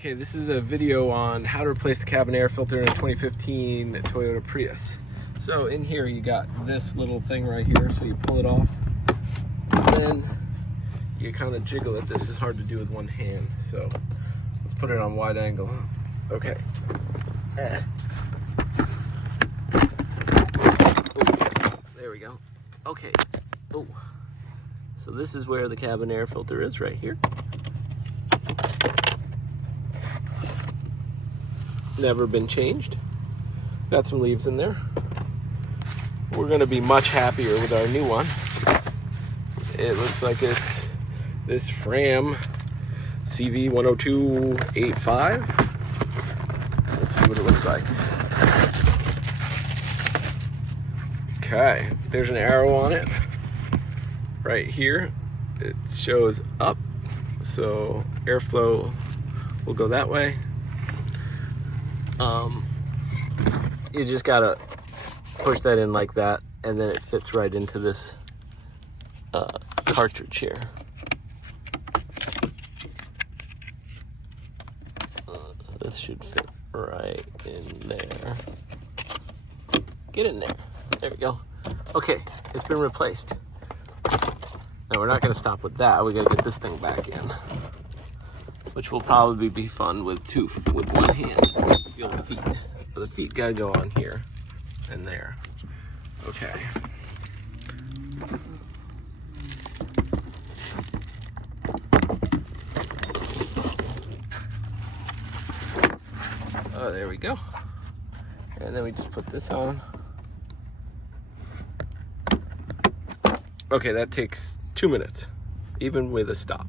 Okay, this is a video on how to replace the cabin air filter in a 2015 Toyota Prius. So in here you got this little thing right here, so you pull it off, and then you kind of jiggle it. This is hard to do with one hand, so let's put it on wide angle. Okay. There we go. Okay. Oh. So this is where the cabin air filter is, right here. Never been changed. Got some leaves in there. We're gonna be much happier with our new one. It looks like it's this Fram cv10285. Let's see what it looks like. Okay, there's an arrow on it right here. It shows up, so airflow will go that way. You just gotta push that in like that, and then it fits right into this cartridge here. This should fit right in there. Get in there. There we go. Okay, it's been replaced. Now we're not gonna stop with that. We gotta get this thing back in, which will probably be fun with one hand. Feel the feet. The feet gotta go on here and there. Okay. Oh, there we go. And then we just put this on. Okay, that takes 2 minutes, even with a stop.